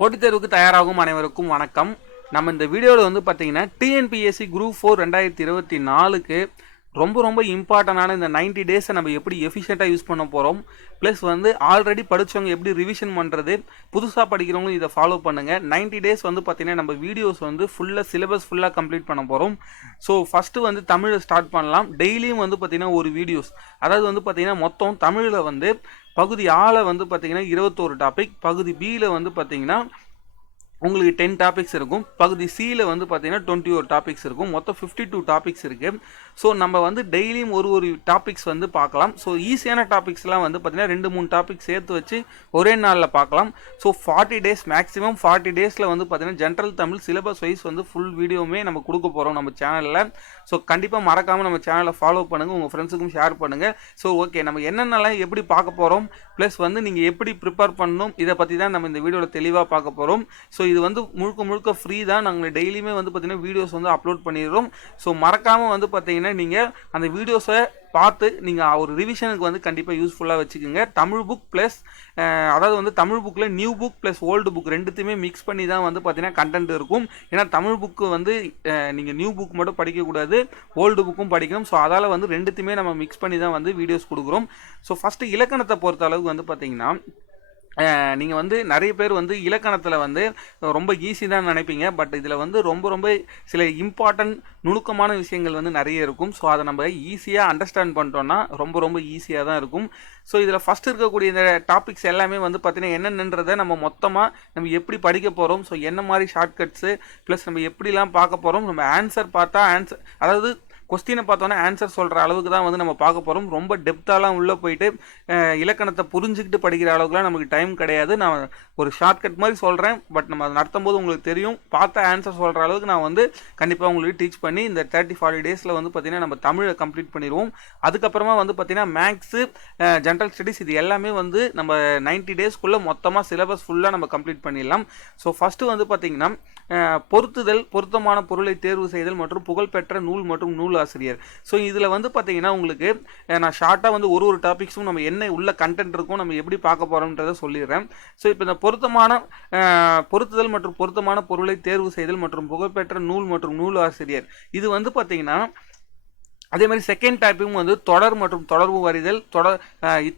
போட்டித் தேர்வுக்கு தயாராகும் அனைவருக்கும் வணக்கம். நம்ம இந்த வீடியோவில் வந்து பார்த்தீங்கன்னா டிஎன்பிஎஸ்சி குரூப் 4 2024க்கு ரொம்ப இம்பார்ட்டண்டான இந்த 90 டேஸை நம்ம எப்படி எஃபிஷியண்ட்டாக யூஸ் பண்ண போகிறோம், ப்ளஸ் வந்து ஆல்ரெடி படித்தவங்க எப்படி ரிவிஷன் பண்ணுறது, புதுசாக படிக்கிறவங்க இதை ஃபாலோ பண்ணுங்கள். 90 டேஸ் வந்து பார்த்தீங்கன்னா நம்ம வீடியோஸ் வந்து சிலபஸ் ஃபுல்லாக கம்ப்ளீட் பண்ண போகிறோம். ஸோ ஃபஸ்ட்டு வந்து தமிழை ஸ்டார்ட் பண்ணலாம். டெய்லியும் வந்து பார்த்தீங்கன்னா ஒரு வீடியோஸ், அதாவது வந்து பார்த்தீங்கன்னா மொத்தம் தமிழில் வந்து பகுதி ஆல வந்து பார்த்தீங்கன்னா 21 டாபிக், பகுதி பியில் வந்து பார்த்தீங்கன்னா உங்களுக்கு 10 டாபிக்ஸ் இருக்கும், பகுதி சியில் வந்து பார்த்தீங்கன்னா 21 டாபிக்ஸ் இருக்கும், மொத்தம் 52 டாபிக்ஸ் இருக்குது. ஸோ நம்ம வந்து டெய்லியும் ஒரு டாபிக்ஸ் வந்து பார்க்கலாம். ஸோ ஈஸியான டாபிக்ஸ்லாம் வந்து பார்த்தீங்கன்னா 2-3 டாபிக் சேர்த்து வச்சு ஒரே நாளில் பார்க்கலாம். ஸோ 40 டேஸ் மேக்ஸிமம் 40 டேஸில் வந்து பார்த்தீங்கன்னா ஜென்ரல் தமிழ் சிலபஸ் வைஸ் வந்து ஃபுல் வீடியோவுமே நம்ம கொடுக்க போகிறோம் நம்ம சேனலில். ஸோ கண்டிப்பாக மறக்காமல் நம்ம சேனலை ஃபாலோ பண்ணுங்கள், உங்கள் ஃப்ரெண்ட்ஸுக்கும் ஷேர் பண்ணுங்கள். ஸோ ஓகே, நம்ம என்னென்னலாம் எப்படி பார்க்க போகிறோம், ப்ளஸ் வந்து நீங்கள் எப்படி ப்ரிப்பேர் பண்ணணும், இதை பற்றி தான் நம்ம இந்த வீடியோவில் தெளிவாக பார்க்க போகிறோம். ஸோ இது வந்து முழுக்க ஃப்ரீ தான். நாங்கள் டெய்லியுமே வந்து பார்த்தீங்கன்னா வீடியோஸ் வந்து அப்லோட் பண்ணிடுறோம். ஸோ மறக்காமல் வந்து பார்த்தீங்கன்னா நீங்கள் அந்த வீடியோஸை பார்த்து நீங்கள் ஒரு ரிவிஷனுக்கு வந்து கண்டிப்பாக யூஸ்ஃபுல்லாக வச்சுக்கோங்க. தமிழ் புக் ப்ளஸ் அதாவது வந்து தமிழ் புக்கில் new book plus old book ரெண்டுத்தையுமே மிக்ஸ் பண்ணி தான் வந்து பார்த்தீங்கன்னா கண்டென்ட் இருக்கும். ஏன்னா தமிழ் புக்கு வந்து நீங்கள் நியூ புக் மட்டும் படிக்கக்கூடாது, ஓல்டு புக்கும் படிக்கணும். ஸோ அதால் வந்து ரெண்டுத்தையுமே நம்ம மிக்ஸ் பண்ணி தான் வந்து வீடியோஸ் கொடுக்குறோம். ஸோ ஃபஸ்ட்டு இலக்கணத்தை பொறுத்த அளவுக்கு வந்து பார்த்தீங்கன்னா நீங்கள் வந்து நிறைய பேர் வந்து இலக்கணத்தில் வந்து ரொம்ப ஈஸி தான் நினைப்பீங்க. பட் இதில் வந்து ரொம்ப சில இம்பார்ட்டன்ட் நுணுக்கமான விஷயங்கள் வந்து நிறைய இருக்கும். ஸோ அதை நம்ம ஈஸியாக அண்டர்ஸ்டாண்ட் பண்ணிட்டோன்னா ரொம்ப ஈஸியாக தான் இருக்கும். ஸோ இதில் ஃபஸ்ட் இருக்கக்கூடிய இந்த டாபிக்ஸ் எல்லாமே வந்து பார்த்தீங்கன்னா என்னென்னன்றதை நம்ம மொத்தமாக எப்படி படிக்க போகிறோம், ஸோ என்ன மாதிரி ஷார்ட்கட்ஸு ப்ளஸ் நம்ம எப்படிலாம் பார்க்க போகிறோம், நம்ம ஆன்சர் பார்த்தா அதாவது கொஸ்டினை பார்த்தோன்னா ஆன்சர் சொல்கிற அளவுக்கு தான் வந்து நம்ம பார்க்க போகிறோம். ரொம்ப டெப்த்தாலாம் உள்ளே போயிட்டு இலக்கணத்தை புரிஞ்சுக்கிட்டு படிக்கிற அளவுக்குலாம் நமக்கு டைம் கிடையாது. நான் ஒரு ஷார்ட்கட் மாதிரி சொல்கிறேன், பட் நம்ம அதை நடத்தும் போது உங்களுக்கு தெரியும். பார்த்த ஆன்சர் சொல்கிற அளவுக்கு நான் வந்து கண்டிப்பாக உங்களுக்கு டீச் பண்ணி இந்த 30-40 டேஸில் வந்து பார்த்திங்கன்னா நம்ம தமிழை கம்ப்ளீட் பண்ணிடுவோம். அதுக்கப்புறமா வந்து பார்த்திங்கன்னா மேக்ஸு, ஜென்ரல் ஸ்டடீஸ், இது எல்லாமே வந்து நம்ம 90 டேஸ்க்குள்ளே மொத்தமாக சிலபஸ் ஃபுல்லாக நம்ம கம்ப்ளீட் பண்ணிடலாம். ஸோ ஃபஸ்ட்டு வந்து பார்த்திங்கன்னா பொருத்துதல், பொருத்தமான பொருளை தேர்வு செய்தல் மற்றும் புகழ்பெற்ற நூல் மற்றும் நூல் ஆசிரியர். ஸோ இதில் வந்து பார்த்தீங்கன்னா உங்களுக்கு நான் ஷார்ட்டாக வந்து ஒரு டாபிக்ஸும் நம்ம என்ன உள்ள கண்டென்ட் இருக்கும், நம்ம எப்படி பார்க்க போகிறோம்ன்றதை சொல்லிடுறேன். ஸோ இப்போ இந்த பொருத்துதல் மற்றும் பொருத்தமான பொருளை தேர்வு செய்தல் மற்றும் புகழ்பெற்ற நூல் மற்றும் நூல் ஆசிரியர், இது வந்து பார்த்தீங்கன்னா அதே மாதிரி செகண்ட் டைப்பும் வந்து தொடர் மற்றும் தொடர்பு வரிதல்,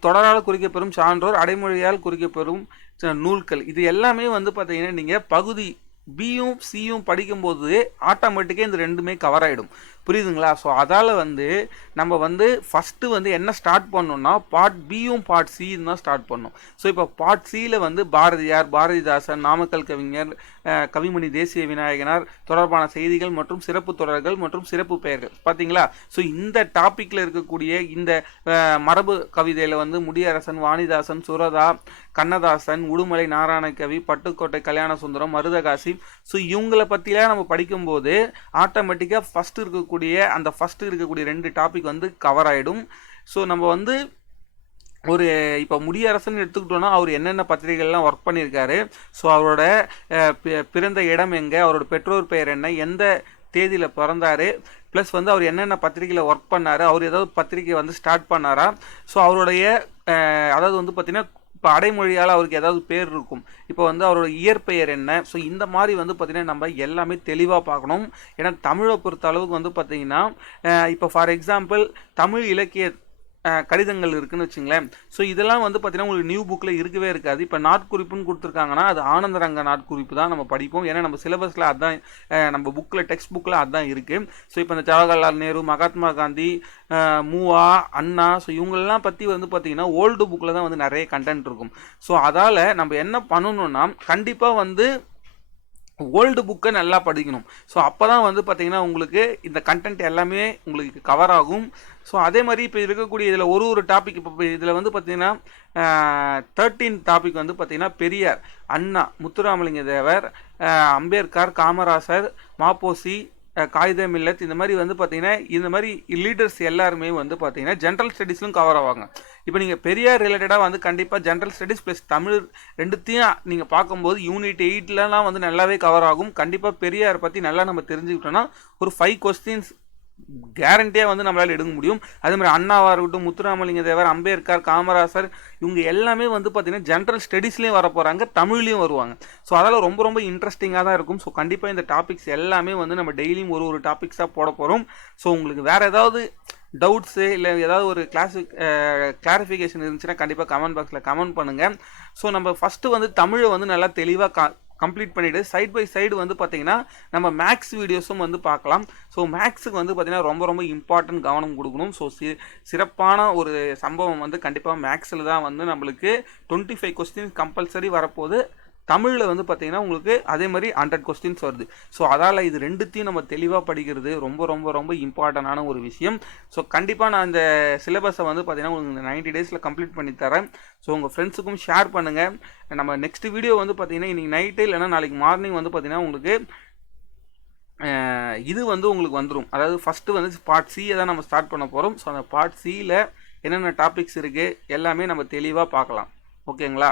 தொடரால் குறிக்கப்பெறும் சான்றோர், அடைமொழியால் குறிக்கப்பெறும் நூல்கள், இது எல்லாமே வந்து பார்த்தீங்கன்னா நீங்கள் பகுதி பியும் சியும் படிக்கும்போது ஆட்டோமேட்டிக்காக இந்த ரெண்டுமே கவர் ஆகிடும். புரியுதுங்களா? ஸோ அதால் வந்து நம்ம வந்து ஃபஸ்ட்டு வந்து என்ன ஸ்டார்ட் பண்ணோம்னா பார்ட் பியும் பார்ட் சியும் தான் ஸ்டார்ட் பண்ணோம். ஸோ இப்போ பார்ட் சியில் வந்து பாரதியார், பாரதிதாசன், நாமக்கல் கவிஞர், கவிமணி தேசிய விநாயகனார் தொடர்பான செய்திகள் மற்றும் சிறப்பு தொடர்கள் மற்றும் சிறப்பு பெயர்கள், பார்த்தீங்களா? ஸோ இந்த டாப்பிக்கில் இருக்கக்கூடிய இந்த மரபு கவிதையில் வந்து முடியரசன், வாணிதாசன், சுரதா, கண்ணதாசன், உடுமலை நாராயணகவி, பட்டுக்கோட்டை கல்யாண சுந்தரம், மருதகாசி, ஸோ இவங்களை பற்றிலாம் நம்ம படிக்கும்போது ஆட்டோமேட்டிக்காக ஃபஸ்ட்டு இருக்கக்கூடிய 2 டாபிக் வந்து கவர் ஆகிடும். ஸோ நம்ம வந்து ஒரு இப்போ முடியரசன் எடுத்துக்கிட்டோன்னா அவர் என்னென்ன பத்திரிகைகள்லாம் ஒர்க் பண்ணியிருக்காரு, ஸோ அவரோட பிறந்த இடம் எங்கே, அவரோட பெற்றோர் பெயர் என்ன, எந்த தேதியில் பிறந்தார், ப்ளஸ் வந்து அவர் என்னென்ன பத்திரிகையில் ஒர்க் பண்ணார், அவர் ஏதாவது பத்திரிகை வந்து ஸ்டார்ட் பண்ணாரா, ஸோ அவருடைய அதாவது வந்து பார்த்திங்கன்னா இப்போ அடைமொழியால் அவருக்கு ஏதாவது பேர் இருக்கும், இப்போ வந்து அவரோட இயற்பெயர் என்ன, ஸோ இந்த மாதிரி வந்து பார்த்திங்கன்னா நம்ம எல்லாமே தெளிவாக பார்க்கணும். ஏன்னா தமிழை பொறுத்த அளவுக்கு வந்து பார்த்திங்கன்னா இப்போ ஃபார் எக்ஸாம்பிள் தமிழ் இலக்கிய கடிதங்கள் இருக்குன்னு வச்சுங்களேன். ஸோ இதெல்லாம் வந்து பார்த்தீங்கன்னா உங்களுக்கு நியூ புக்கில் இருக்கவே இருக்காது. இப்போ நாட்குறிப்புன்னு கொடுத்துருக்காங்கன்னா அது ஆனந்தரங்க நாட்குறிப்பு தான் நம்ம படிப்போம். ஏன்னா நம்ம சிலபஸில் அதுதான், நம்ம புக்கில் டெக்ஸ்ட் புக்கில் அதுதான் இருக்குது. ஸோ இப்போ இந்த ஜவஹர்லால் நேரு, மகாத்மா காந்தி, மூவா, அண்ணா, ஸோ இவங்களெல்லாம் பற்றி வந்து பார்த்திங்கன்னா ஓல்டு புக்கில் தான் வந்து நிறைய கண்டென்ட் இருக்கும். ஸோ அதால் நம்ம என்ன பண்ணணும்னா கண்டிப்பாக வந்து ஓல்டு புக்கை நல்லா படிக்கணும். ஸோ அப்போ தான் வந்து பார்த்திங்கன்னா உங்களுக்கு இந்த கண்டென்ட் எல்லாமே உங்களுக்கு கவர் ஆகும். ஸோ அதே மாதிரி இப்போ இருக்கக்கூடிய இதில் ஒரு டாபிக், இப்போ இதில் வந்து பார்த்திங்கன்னா 13 டாபிக் வந்து பார்த்திங்கன்னா பெரியார், அண்ணா, முத்துராமலிங்க தேவர், அம்பேத்கர், காமராசர், மாப்போசி, காயிதே மில்லத், இந்த மாதிரி வந்து பார்த்திங்கன்னா இந்த மாதிரி லீடர்ஸ் எல்லாருமே வந்து பார்த்திங்கன்னா ஜென்ரல் ஸ்டடீஸ்லும் கவர் ஆவாங்க. இப்போ நீங்கள் பெரியார் ரிலேட்டடாக வந்து கண்டிப்பாக ஜென்ரல் ஸ்டடீஸ் ப்ளஸ் தமிழ் ரெண்டுத்தையும் நீங்கள் பார்க்கும்போது யூனிட் 8லலாம் வந்து நல்லாவே கவர் ஆகும். கண்டிப்பாக பெரியார் பற்றி நல்லா நம்ம தெரிஞ்சுக்கிட்டோன்னா ஒரு 5 கொஸ்டின்ஸ் கேரண்டியாக வந்து நம்மளால் எடுக்க முடியும். அதே மாதிரி அண்ணாவாக இருக்கட்டும், முத்துராமலிங்க தேவர், அம்பேத்கர், காமராசர், இவங்க எல்லாமே வந்து பார்த்தீங்கன்னா ஜென்ரல் ஸ்டடீஸ்லேயும் வர போகிறாங்க, தமிழ்லையும் வருவாங்க. ஸோ அதெல்லாம் ரொம்ப ரொம்ப இன்ட்ரெஸ்டிங்காக தான் இருக்கும். ஸோ கண்டிப்பாக இந்த டாபிக்ஸ் எல்லாமே வந்து நம்ம டெய்லியும் ஒரு டாபிக்ஸாக போட போகிறோம். ஸோ உங்களுக்கு வேறு ஏதாவது டவுட்ஸு இல்லை ஏதாவது ஒரு கிளாரிஃபிகேஷன் இருந்துச்சுன்னா கண்டிப்பாக கமெண்ட் பாக்ஸில் கமெண்ட் பண்ணுங்கள். ஸோ நம்ம ஃபஸ்ட்டு வந்து தமிழை வந்து நல்லா தெளிவாக கம்ப்ளீட் பண்ணிவிட்டு சைட் பை சைடு வந்து பார்த்திங்கன்னா நம்ம மேக்ஸ் வீடியோஸும் வந்து பார்க்கலாம். ஸோ மேக்ஸுக்கு வந்து பார்த்திங்கன்னா ரொம்ப ரொம்ப இம்பார்ட்டன்ட் கவனம் கொடுக்கணும். ஸோ சிறப்பான ஒரு சம்பவம் வந்து கண்டிப்பாக மேக்ஸில் தான் வந்து நம்மளுக்கு 25 கொஸ்டின் கம்பல்சரி வரப்போகுது. தமிழில் வந்து பார்த்திங்கன்னா உங்களுக்கு அதே மாதிரி 100 கொஸ்டின்ஸ் வருது. ஸோ அதால் இது ரெண்டுத்தையும் நம்ம தெளிவாக படிக்கிறது ரொம்ப ரொம்ப ரொம்ப இம்பார்ட்டண்டான ஒரு விஷயம். ஸோ கண்டிப்பாக நான் இந்த சிலபஸை வந்து பார்த்திங்கன்னா உங்களுக்கு இந்த 90 டேஸில் கம்ப்ளீட் பண்ணி தரேன். ஸோ உங்கள் ஃப்ரெண்ட்ஸுக்கும் ஷேர் பண்ணுங்கள். நம்ம நெக்ஸ்ட் வீடியோ வந்து பார்த்திங்கன்னா இன்றைக்கி நைட்டு இல்லைனா நாளைக்கு மார்னிங் வந்து பார்த்திங்கன்னா உங்களுக்கு இது வந்து உங்களுக்கு வந்துடும். அதாவது ஃபஸ்ட்டு வந்து பார்ட் சியை தான் நம்ம ஸ்டார்ட் பண்ண போகிறோம். ஸோ அந்த பார்ட் சியில் என்னென்ன டாபிக்ஸ் இருக்குது எல்லாமே நம்ம தெளிவாக பார்க்கலாம். ஓகேங்களா?